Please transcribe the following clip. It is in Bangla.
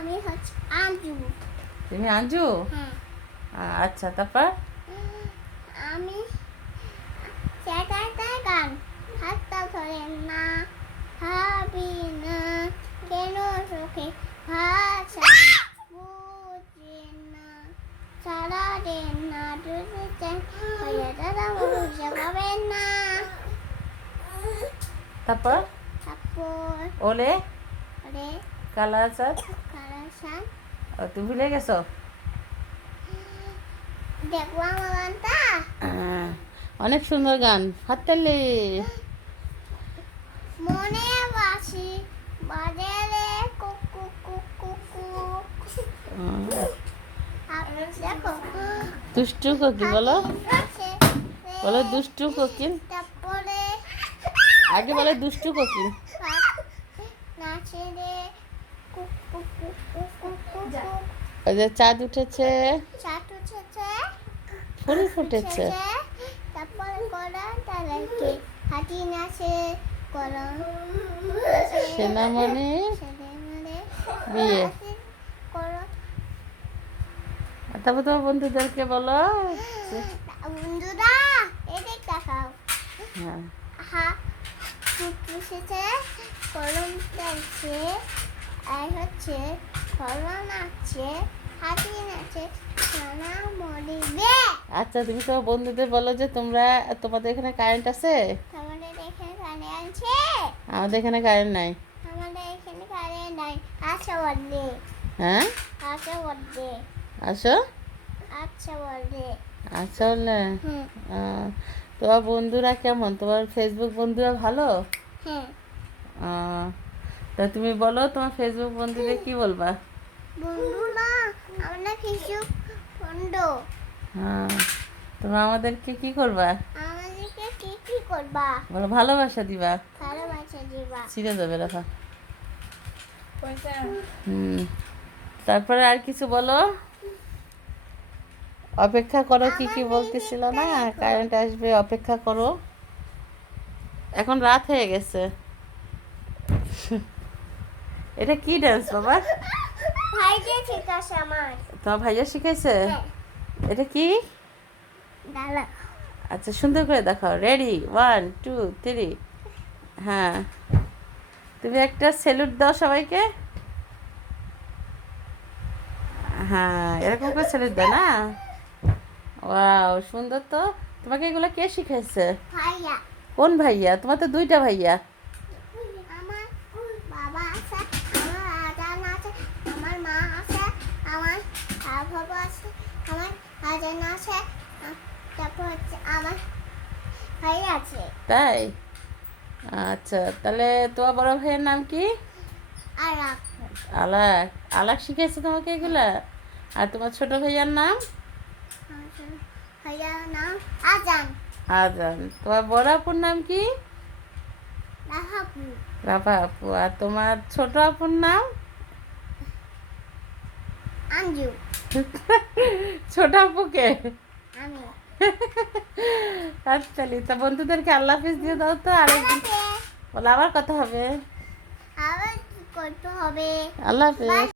আমি হচ্ছে আঞ্জু তুমি আঞ্জু হ্যাঁ আচ্ছা তারপর আমি সেটাতে গান হাতটা ধরে না ভাবি না কেন চোখে ভাষা বুঝি না সারা দিন না দুদিন হয়ে দাদা বুঝে পাবে না তারপর তারপর ওলে রে কালা আসাদ কারাসান ও, তুমি ভুলে গেছো দেখব আমার গানটা অনেক সুন্দর গান হাততালি মনে বাসি বাজে রে কুকু কুকু দেখো দুষ্টু কোকিল বলো বলো দুষ্টু কোকিল তারপরে আগে বলে দুষ্টু কোকিল নাচে রে ওই যে চাঁদ উঠেছে। চাট উঠেছে। ফুল ফুটেছে। তারপরে হাতি নাচে সেনামণি বিয়ে। তারপর তোমার বন্ধুদেরকে বলো। বন্ধুরা এদিক দেখাও। হ্যাঁ। হা কলম চাইছে আর হচ্ছে কলম আছে মরিবে। আচ্ছা তুমি তোমার বন্ধুদের বলো যে তোমরা তোমাদের এখানে কারেন্ট আছে? আমাদের এখানে আছে? আমাদের এখানে কারেন্ট নাই। আমাদের এখানে নাই। আচ্ছা বলবে। হ্যাঁ? আচ্ছা আসো আচ্ছা? বলবে। আচ্ছা বললে? হুম। তোমার বন্ধুরা কেমন? তোমার ফেসবুক বন্ধুরা ভালো? হ্যাঁ। তা তুমি বলো তোমার ফেসবুক বন্ধুদের কি বলবা? বন্ধু না আমরা কিছু বন্ধু। হ্যাঁ তোমরা আমাদেরকে কি করবা? আমাদেরকে কি কি করবা? বলো ভালোবাসা দিবা। ভালোবাসা দিবা। ছিঁড়ে যাবে রাখা। হুম তারপরে আর কিছু বলো? অপেক্ষা করো কি কি বলতেছিল না? কারেন্ট আসবে অপেক্ষা করো। এখন রাত হয়ে গেছে। এটা কি ডান্স বাবা? ভাই যে ঠিক আছে আমার। তোমার ভাইয়া শিখাইছে? হ্যাঁ। এটা কি? আচ্ছা সুন্দর করে দেখাও। রেডি ওয়ান টু থ্রি হ্যাঁ। তুমি একটা স্যালুট দাও সবাইকে। হ্যাঁ এরকম করে স্যালুট দাও না? ওয়াও সুন্দর তো। তোমাকে এগুলো কে শিখাইছে? ভাইয়া। কোন ভাইয়া? তোমার তো দুইটা ভাইয়া আমার বাবা আছে আমার আজান আছে আমার মা আছে আমার বাবা আছে আমার আজান আছে তারপর হচ্ছে আমার ভাই আছে। তাই? আচ্ছা তাহলে তোমার বড় ভাইয়ের নাম কি? আর আ- আলাক। আলাক শিখাইছে তোমাকে এগুলা? আর তোমার ছোট ভাইয়ার নাম? ভাইয়ার নাম আজান। আজান। তোমার বড় আপুর নাম কি? রাফা আপু। আর তোমার ছোট আপুর নাম? আঞ্জু। ছোট আপুকে? আমি। আচ্ছা তা বন্ধুদেরকে আল্লাহ হাফিজ দিয়ে দাও তো আরেকদিন বলে আবার কথা হবে। আবার করতে হবে? আল্লাহ হাফিজ।